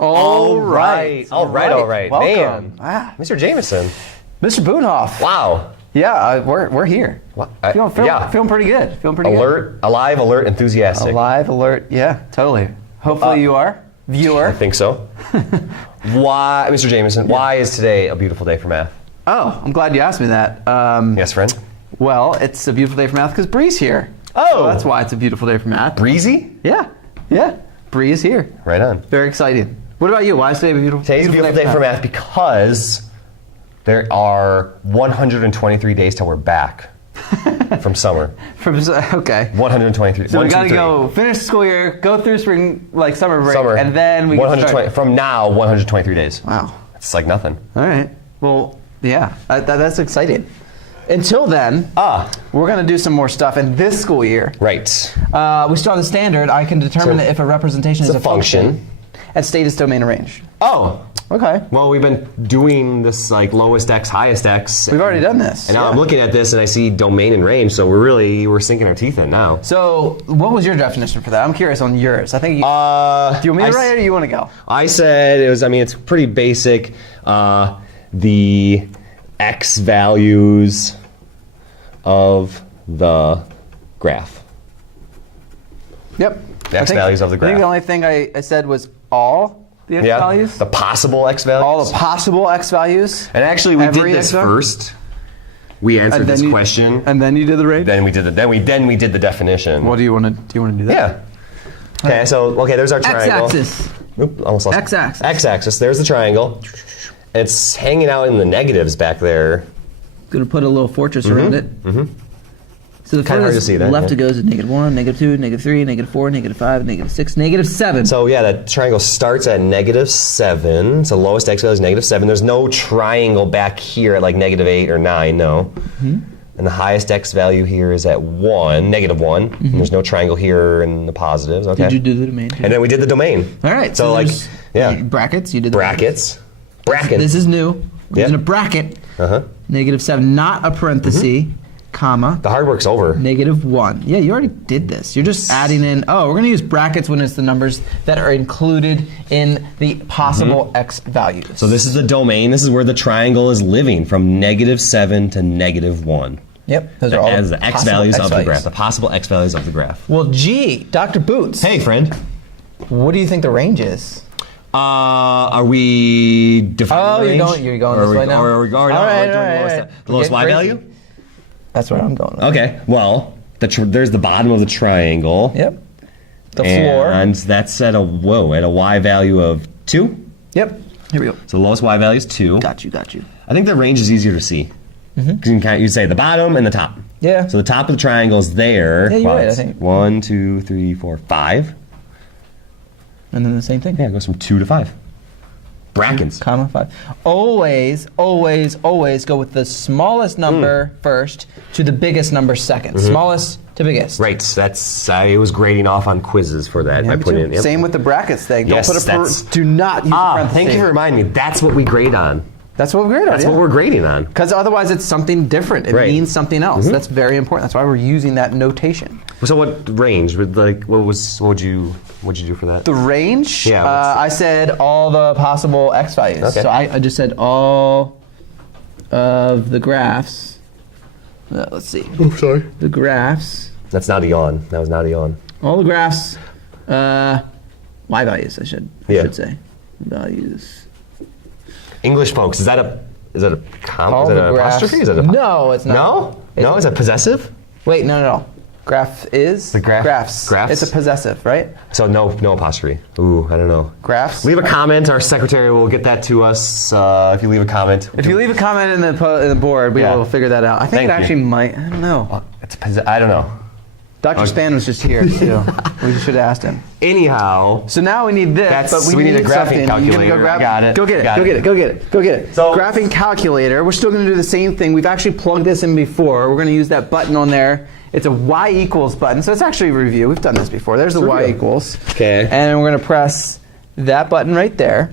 All right. Welcome. Man. Mr. Jameson. Mr. Boonhoff. Wow. Yeah, we're here. Feeling pretty good. Alert, alive, alert, enthusiastic. Alive, alert. Yeah, totally. Hopefully you are. Viewer. I think so. Why, Mr. Jameson, why is today a beautiful day for math? Oh, I'm glad you asked me that. Yes, friend? Well, it's a beautiful day for math because Bree's here. Oh. So that's why it's a beautiful day for math. Breezy? Yeah. Bree is here. Right on. Very exciting. What about you? Why is today a beautiful day? Today's a beautiful day for math because there are 123 days till we're back from summer. Okay. 123. So we got to go finish the school year, go through spring, like summer break, and then we can start. From now, 123 days. Wow. It's like nothing. All right. Well, yeah, that's exciting. Until then, we're going to do some more stuff in this school year. Right. We still have the standard. I can determine if a representation is a function at status, domain, or range. Oh. Okay. Well, we've been doing this like lowest x, highest x. We've already done this. And now I'm looking at this and I see domain and range, so we're sinking our teeth in now. So, what was your definition for that? I'm curious on yours. I think do you want me to write it or do you want to go? I said it's pretty basic. The x values of the graph. Yep. The x values of the graph. I think the only thing I said was all the x values. The possible x values. All the possible x values. And actually, we did this first. We answered this question, and then you did the range. Then we did the definition. What do you want to do? You want to do that? Yeah. Okay. So there's our triangle. X-axis. Oop, almost lost. X-axis. X-axis. There's the triangle. And it's hanging out in the negatives back there. Going to put a little fortress around it. Mm-hmm. So the kind of hard to see that. Left it goes at -1, -2, -3, -4, -5, -6, -7. So yeah, that triangle starts at -7. So lowest x value is -7. There's no triangle back here at like -8 or 9, no. And the highest x value here is at -1. And there's no triangle here in the positives. Okay. Did you do the domain too? And then we did the domain. All right. So brackets. You did the brackets. Brackets. This is new. We're using a bracket. -7, not a parenthesis. Comma. The hard work's over. -1. Yeah, you already did this. You're just adding in, we're going to use brackets when it's the numbers that are included in the possible x values. So this is the domain. This is where the triangle is living from -7 to -1. Yep. Those are all as the x values of the graph. The possible x values of the graph. Well, gee, Dr. Boots. Hey, friend. What do you think the range is? Are we defining range? You're going this way now? Or are we going the lowest y value? That's where I'm going with. Okay, well, there's the bottom of the triangle. Yep. The floor. And that's at a y value of 2? Yep. Here we go. So the lowest y value is 2. Got you. I think the range is easier to see. Because you say the bottom and the top. Yeah. So the top of the triangle is there. Yeah, you're right, I think. 1, 2, 3, 4, 5. And then the same thing. Yeah, it goes from 2 to 5. Brackets. Comma 5. Always go with the smallest number first to the biggest number second. Smallest to biggest. Right. I was grading off on quizzes for that. Yeah, I put in. Yep. Same with the brackets thing. Yes, do not use a parenthesis. Thank you for reminding me. That's what we grade on. That's what we grade on. That's what we're grading on. Because otherwise it's something different. It means something else. That's very important. That's why we're using that notation. So what range? What'd you do for that? The range? Yeah. I said all the possible x values. Okay. So I just said all of the graphs. Let's see. Oh, sorry. The graphs. That's not a yawn. That was not a yawn. All the graphs. Y values. I should say values. English folks, is that a comma? Is that an apostrophe? Is that no, it's not. No, is it possessive? Wait, no. Graph is the graph. Graphs. It's a possessive, right? So no apostrophe. Ooh, I don't know. Graphs. Leave a comment. Our secretary will get that to us. If you leave a comment. If you leave a comment in the board, we will figure that out. I think it actually might. I don't know. I don't know. Dr. Span was just here too. We should have asked him. Anyhow. So now we need this, but we need a graphing calculator. Got it. Go get it. So graphing calculator. We're still going to do the same thing. We've actually plugged this in before. We're going to use that button on there. It's a y equals button. So it's actually a review. We've done this before. There's the y equals. Okay. And we're going to press that button right there.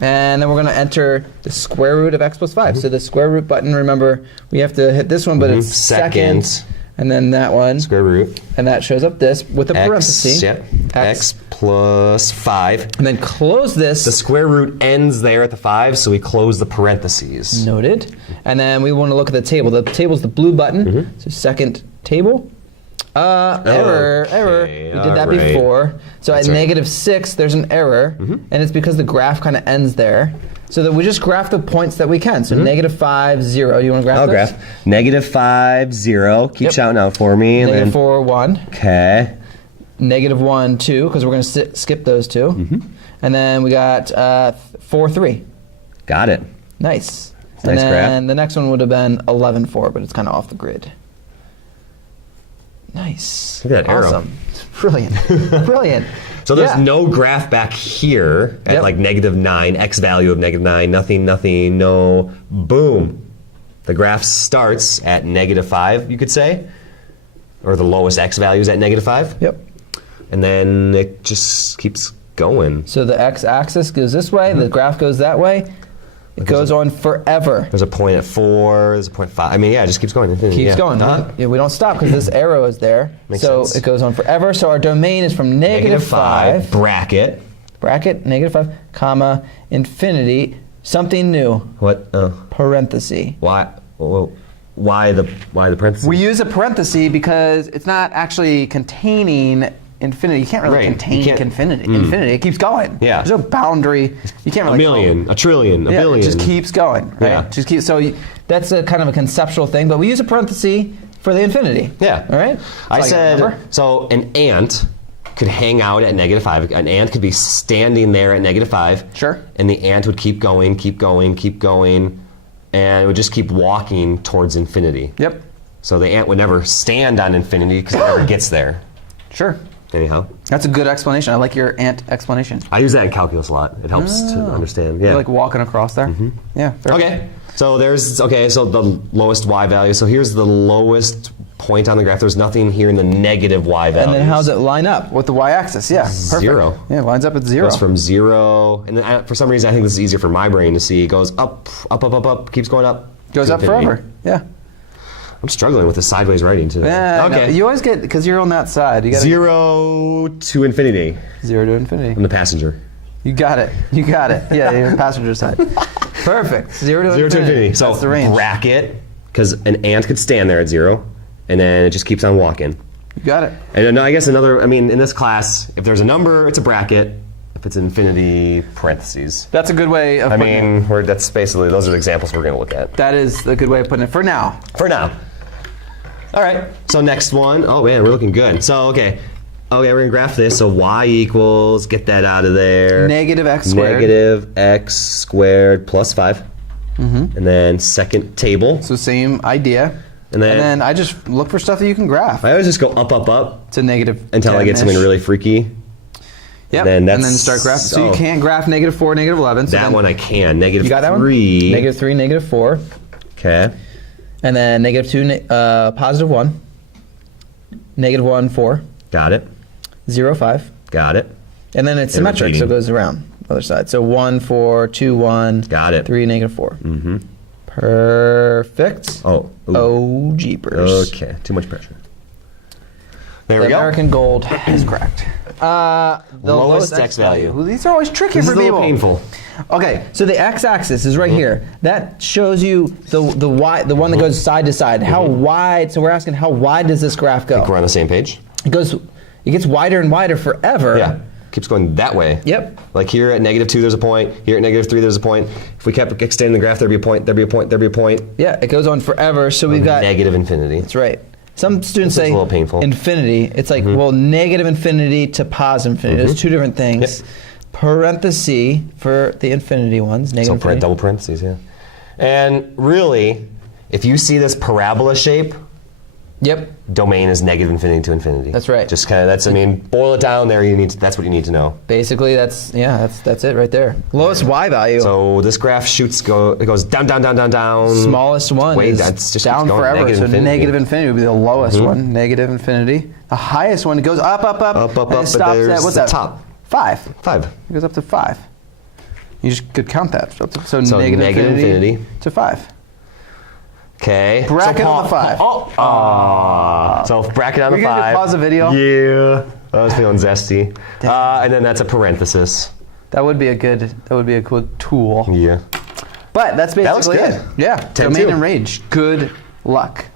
And then we're going to enter the square root of x plus 5. So the square root button, remember, we have to hit this one, but it's second. And then that one. Square root. And that shows up this with a parenthesis. Yep. X plus 5. And then close this. The square root ends there at the 5, so we close the parentheses. Noted. And then we want to look at the table. The table's the blue button. So second table. Error. We did that before. So at -6, there's an error. And it's because the graph kind of ends there. So that we just graph the points that we can. So -5, 0. You want to graph this? I'll graph. -5, 0. Keep shouting out for me. -4, 1. Okay. -1, 2, because we're going to skip those two. And then we got 4, 3. Got it. Nice. And nice then graph. The next one would have been 11, 4, but it's kind of off the grid. Nice. Look at that arrow. Awesome. Brilliant. Brilliant. So there's no graph back here at like -9, x value of -9, nothing, nothing, no, boom. The graph starts at -5, you could say, or the lowest x value is at -5. Yep. And then it just keeps going. So the x-axis goes this way, the graph goes that way. It goes on forever. There's a point at 4, there's a point 5. I mean, yeah, it just keeps going. Keeps going. Yeah, we don't stop because this arrow is there. Makes so sense. it goes on forever. So our domain is from -5, bracket, -5, comma, infinity, something new, what? parenthesis. Why? Why the parentheses? We use a parenthesis because it's not actually containing infinity. You can't really contain infinity. Infinity. It keeps going. Yeah. There's no boundary. You can't really. A million, a trillion, a billion. It just keeps going. Right? Yeah. Just keeps. So that's a kind of a conceptual thing, but we use a parenthesis for the infinity. Yeah. All right. I said so. An ant could hang out at -5. An ant could be standing there at -5. Sure. And the ant would keep going, keep going, keep going, and it would just keep walking towards infinity. Yep. So the ant would never stand on infinity because it never gets there. Sure. Anyhow. That's a good explanation. I like your ant explanation. I use that in calculus a lot. It helps to understand. Yeah. You're like walking across there. Yeah. Okay. So so the lowest y value. So here's the lowest point on the graph. There's nothing here in the negative y value. And then how does it line up with the y-axis? Yeah. Perfect. 0. Yeah, it lines up at 0. It goes from 0, and then for some reason I think this is easier for my brain to see. It goes up, up, up, up, up, keeps going up. Goes up infinity. forever. Yeah. I'm struggling with the sideways writing today. Yeah. Okay. No, you always get, because you're on that side. You gotta 0 to infinity. 0 to infinity. I'm the passenger. You got it. You got it. Yeah, you're passenger side. Perfect. 0 to 0 to infinity. So that's the range. bracket, because an ant could stand there at 0, and then it just keeps on walking. You got it. And I guess another, I mean, in this class, if there's a number, it's a bracket. If it's infinity, parentheses. That's a good way of putting it. That's basically, those are the examples we're going to look at. That is a good way of putting it for now. For now. All right, so next one. Oh man, we're looking good. So, okay, we're going to graph this. So y equals, get that out of there. -x squared. -x squared plus 5. And then second table. So same idea. And then I just look for stuff that you can graph. I always just go up, up, up. To negative until I get something really freaky. Yep. And then start graphing. So you can't graph -4, -11. So that one I can. -3. You got that one? -3, -4. Okay. And then -2, +1. -1, 4. Got it. 0, 5. Got it. And then it's symmetric, so it goes around the other side. So 1, 4, 2, 1. Got it. 3, -4. Perfect. Oh. Oh, jeepers. Okay. Too much pressure. There we go. American gold is cracked. The lowest x value. These are always tricky for people. This is a little painful. Okay, so the x-axis is right here. That shows you the y, the one that goes side to side. How wide? So we're asking, how wide does this graph go? I think we're on the same page. It gets wider and wider forever. Yeah. Keeps going that way. Yep. Like here at -2, there's a point. Here at -3, there's a point. If we kept extending the graph, there'd be a point. There'd be a point. There'd be a point. Yeah, it goes on forever. So we've got negative infinity. That's right. Some students say a little painful. infinity. It's like, well, negative infinity to positive infinity. There's two different things. Yep. Parenthesis for the infinity ones. Negative infinity. Double parentheses, yeah. And really, if you see this parabola shape, yep. Domain is negative infinity to infinity. That's right. Just kind of, I mean, boil it down there. That's what you need to know. Basically, that's it right there. Lowest y value. So this graph it goes down, down, down, down, down. Smallest one is just down forever. So negative infinity would be the lowest one. Negative infinity. The highest one goes up, up, up. Up, up, and up. it stops at what's that? Top. 5. 5. It goes up to 5. You just could count that. So negative infinity to 5. Okay. Bracket on the 5. So bracket on the 5. We're gonna pause the video. Yeah. I was feeling zesty. And then that's a parenthesis. That would be a good tool. Yeah. But that's basically That looks it. Yeah. 10-2. Domain and range. Good luck.